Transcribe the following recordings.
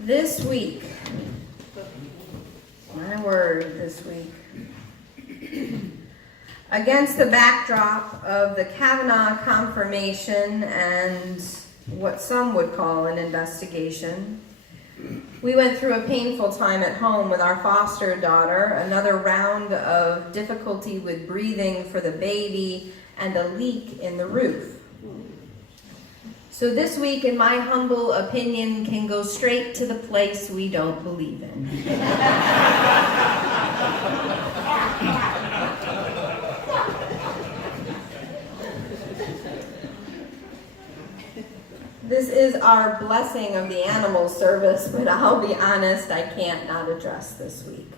This week, my word this week, against the backdrop of the Kavanaugh confirmation and what some would call an investigation, we went through a painful time at home with our foster daughter, another round of difficulty with breathing for the baby, and a leak in the roof. So this week, in my humble opinion, can go straight to the place we don't believe in. This is our blessing of the animal service, but I'll be honest, I can't not address this week.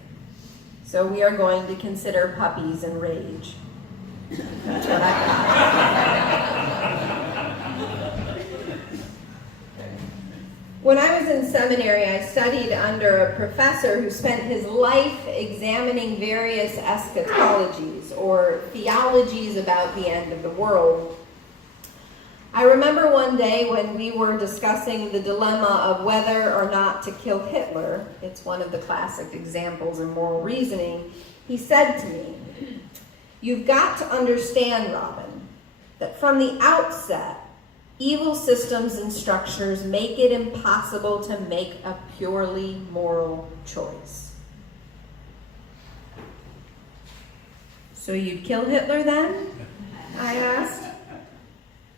So we are going to consider puppies and rage. That's what I got. When I was in seminary, I studied under a professor who spent his life examining various eschatologies, or theologies about the end of the world. I remember one day when we were discussing the dilemma of whether or not to kill Hitler. It's one of the classic examples in moral reasoning. He said to me, "You've got to understand, Robin, that from the outset, evil systems and structures make it impossible to make a purely moral choice." "So you'd kill Hitler then?" I asked.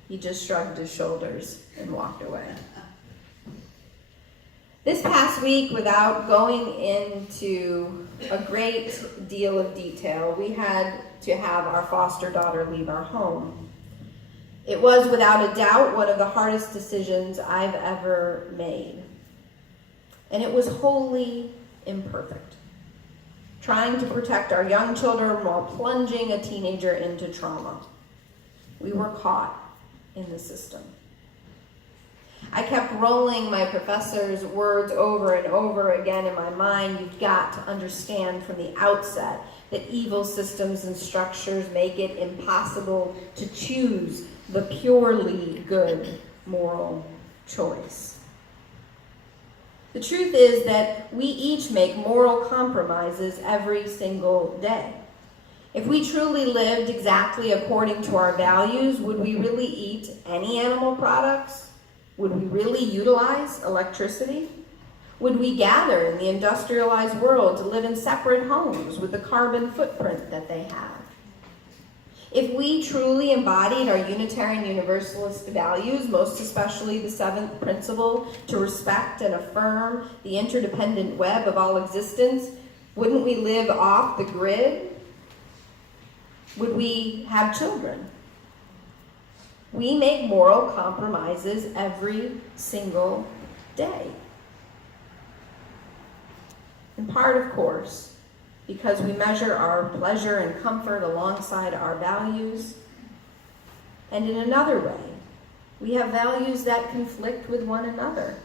He just shrugged his shoulders and walked away. This past week, without going into a great deal of detail, we had to have our foster daughter leave our home. It was, without a doubt, one of the hardest decisions I've ever made. And it was wholly imperfect. Trying to protect our young children while plunging a teenager into trauma. We were caught in the system. I kept rolling my professor's words over and over again in my mind. You've got to understand from the outset that evil systems and structures make it impossible to choose the purely good moral choice. The truth is that we each make moral compromises every single day. If we truly lived exactly according to our values, would we really eat any animal products? Would we really utilize electricity? Would we gather in the industrialized world to live in separate homes with the carbon footprint that they have? If we truly embodied our Unitarian Universalist values, most especially the seventh principle to respect and affirm the interdependent web of all existence, wouldn't we live off the grid? Would we have children? We make moral compromises every single day. In part, of course, because we measure our pleasure and comfort alongside our values. And in another way, we have values that conflict with one another,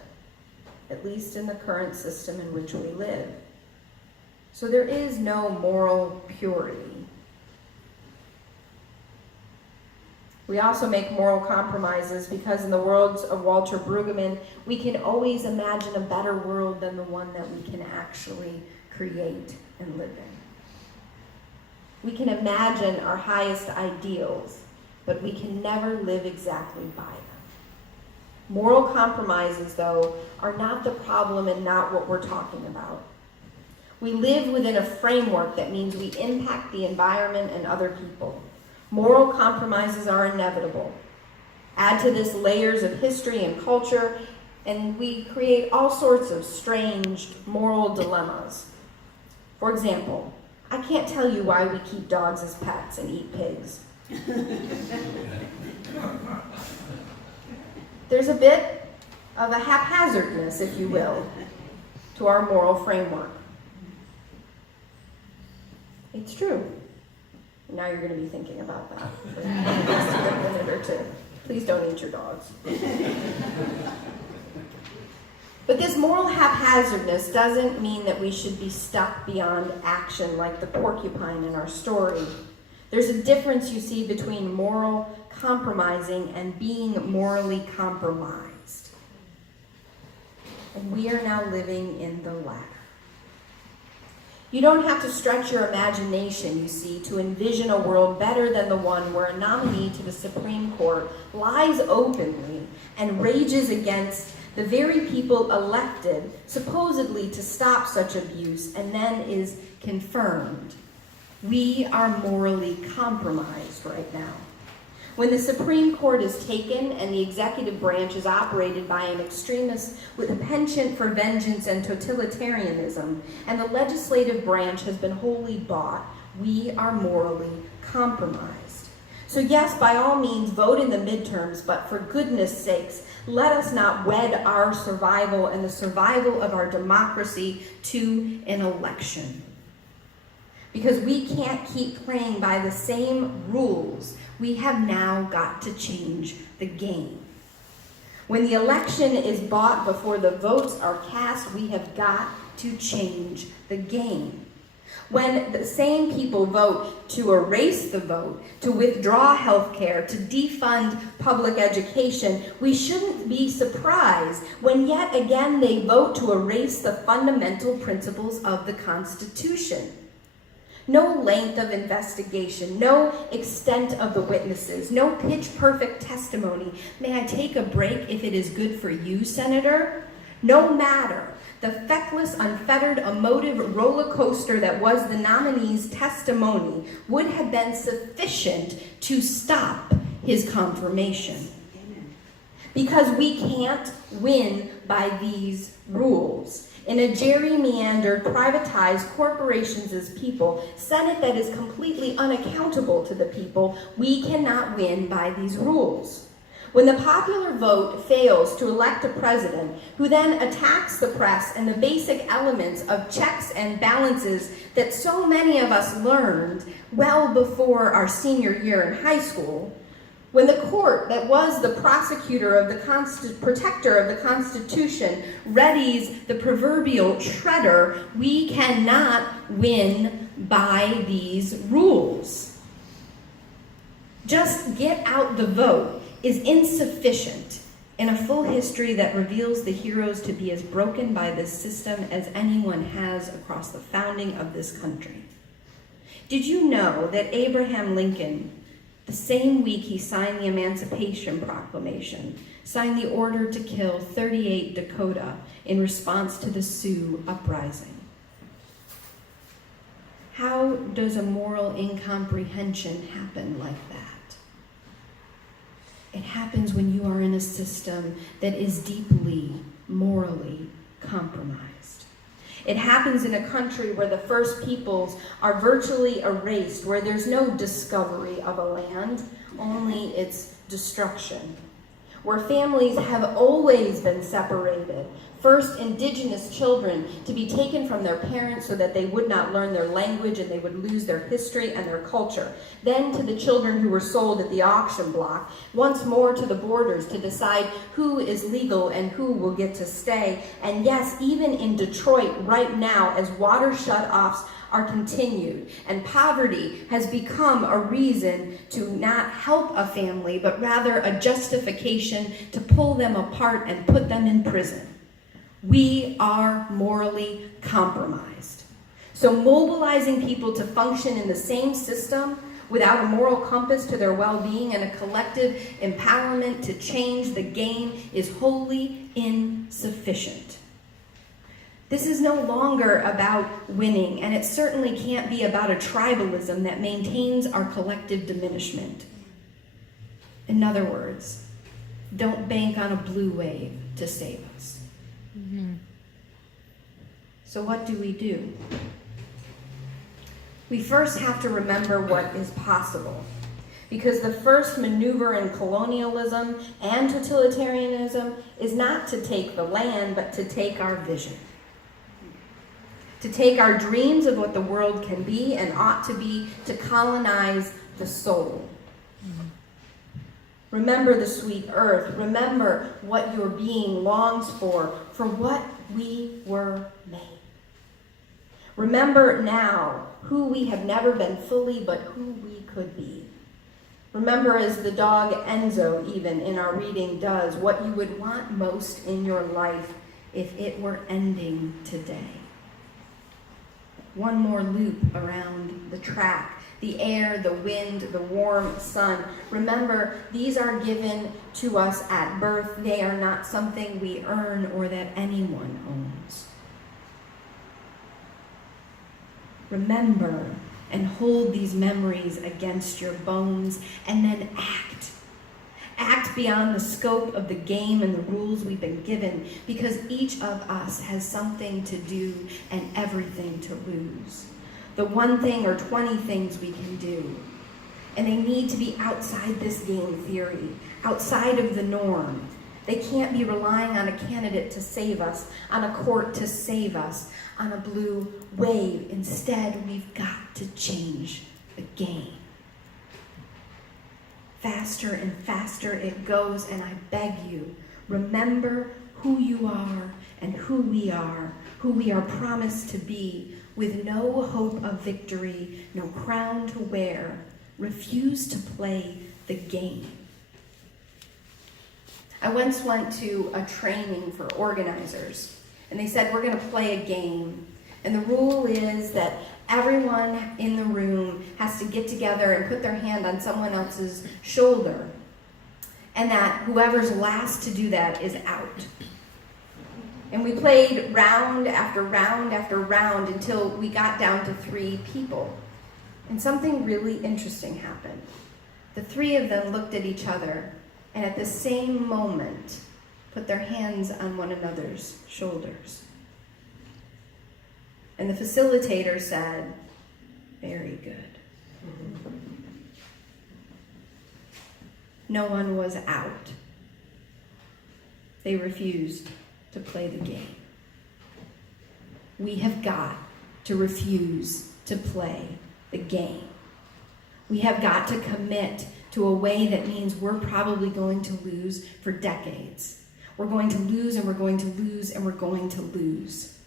at least in the current system in which we live. So there is no moral purity. We also make moral compromises because in the words of Walter Brueggemann, we can always imagine a better world than the one that we can actually create and live in. We can imagine our highest ideals, but we can never live exactly by them. Moral compromises, though, are not the problem and not what we're talking about. We live within a framework that means we impact the environment and other people. Moral compromises are inevitable. Add to this layers of history and culture, and we create all sorts of strange moral dilemmas. For example, I can't tell you why we keep dogs as pets and eat pigs. There's a bit of a haphazardness, if you will, to our moral framework. It's true. Now you're going to be thinking about that for the next minute or two. Please don't eat your dogs. But this moral haphazardness doesn't mean that we should be stuck beyond action like the porcupine in our story. There's a difference, you see, between moral compromising and being morally compromised. and we are now living in the latter. You don't have to stretch your imagination, you see, to envision a world better than the one where a nominee to the Supreme Court lies openly and rages against the very people elected, supposedly to stop such abuse, and then is confirmed. We are morally compromised right now. When the Supreme Court is taken and the executive branch is operated by an extremist with a penchant for vengeance and totalitarianism, and the legislative branch has been wholly bought, we are morally compromised. So yes, by all means, vote in the midterms, but for goodness sakes, let us not wed our survival and the survival of our democracy to an election. Because we can't keep playing by the same rules. We have now got to change the game. When the election is bought before the votes are cast, we have got to change the game. When the same people vote to erase the vote, to withdraw health care, to defund public education, we shouldn't be surprised when yet again they vote to erase the fundamental principles of the Constitution. No length of investigation, no extent of the witnesses, no pitch-perfect testimony. May I take a break if it is good for you, Senator? No matter. The feckless, unfettered, emotive roller coaster that was the nominee's testimony would have been sufficient to stop his confirmation. Because we can't win by these rules. In a gerrymandered, privatized corporations as people, Senate that is completely unaccountable to the people, we cannot win by these rules. When the popular vote fails to elect a president who then attacks the press and the basic elements of checks and balances that so many of us learned well before our senior year in high school, when the court that was the prosecutor of the protector of the Constitution readies the proverbial shredder, we cannot win by these rules. Just get out the vote is insufficient in a full history that reveals the heroes to be as broken by this system as anyone has across the founding of this country. Did you know that Abraham Lincoln, the same week he signed the Emancipation Proclamation, signed the order to kill 38 Dakota in response to the Sioux uprising? How does a moral incomprehension happen like that? It happens when you are in a system that is deeply morally compromised. It happens in a country where the First Peoples are virtually erased, where there's no discovery of a land, only its destruction. Where families have always been separated. First, indigenous children to be taken from their parents so that they would not learn their language and they would lose their history and their culture. Then to the children who were sold at the auction block. Once more to the borders to decide who is legal and who will get to stay. And yes, even in Detroit right now, as water shutoffs are continued and poverty has become a reason to not help a family, but rather a justification to pull them apart and put them in prison. We are morally compromised. So mobilizing people to function in the same system without a moral compass to their well-being and a collective empowerment to change the game is wholly insufficient. This is no longer about winning, and it certainly can't be about a tribalism that maintains our collective diminishment. In other words, don't bank on a blue wave to save us. Mm-hmm. So what do? We first have to remember what is possible. Because the first maneuver in colonialism and totalitarianism is not to take the land, but to take our vision. To take our dreams of what the world can be and ought to be, to colonize the soul. Remember the sweet earth. Remember what your being longs for what we were made. Remember now who we have never been fully, but who we could be. Remember, as the dog Enzo, even in our reading, does, what you would want most in your life if it were ending today. One more loop around the track, the air, the wind, the warm sun. Remember, these are given to us at birth. They are not something we earn or that anyone owns. Remember and hold these memories against your bones, and then act. Act beyond the scope of the game and the rules we've been given, because each of us has something to do and everything to lose. The one thing or 20 things we can do. And they need to be outside this game theory, outside of the norm. They can't be relying on a candidate to save us, on a court to save us, on a blue wave. Instead, we've got to change the game. Faster and faster it goes, and I beg you, remember who you are and who we are promised to be, with no hope of victory, no crown to wear. Refuse to play the game. I once went to a training for organizers, and they said, we're going to play a game. And the rule is that everyone in the room has to get together and put their hand on someone else's shoulder, and that whoever's last to do that is out. And we played round after round after round until we got down to 3 people. And something really interesting happened. The 3 of them looked at each other, and at the same moment put their hands on one another's shoulders. And the facilitator said, very good. No one was out. They refused to play the game. We have got to refuse to play the game. We have got to commit to a way that means we're probably going to lose for decades. We're going to lose, and we're going to lose, and we're going to lose.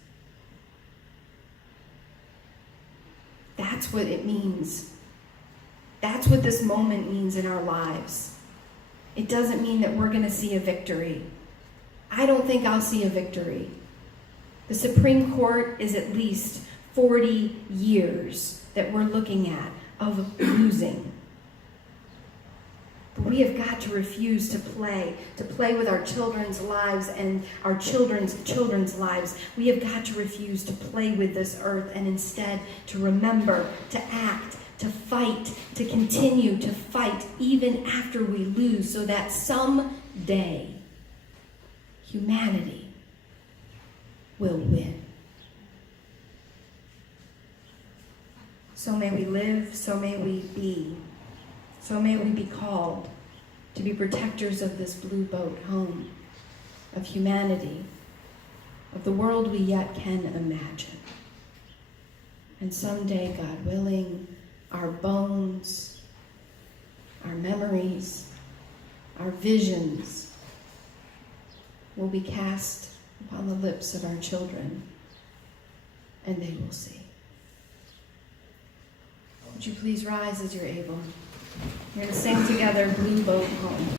That's what it means. That's what this moment means in our lives. It doesn't mean that we're going to see a victory. I don't think I'll see a victory. The Supreme Court is at least 40 years that we're looking at of losing. But we have got to refuse to play with our children's lives and our children's lives. We have got to refuse to play with this earth, and instead to remember, to act, to fight, to continue to fight even after we lose, so that someday humanity will win. So may we live, so may we be. So may we be called to be protectors of this blue boat home, of humanity, of the world we yet can imagine. And someday, God willing, our bones, our memories, our visions will be cast upon the lips of our children, and they will see. Would you please rise as you're able? We're going to sing together, Blue Boat Home.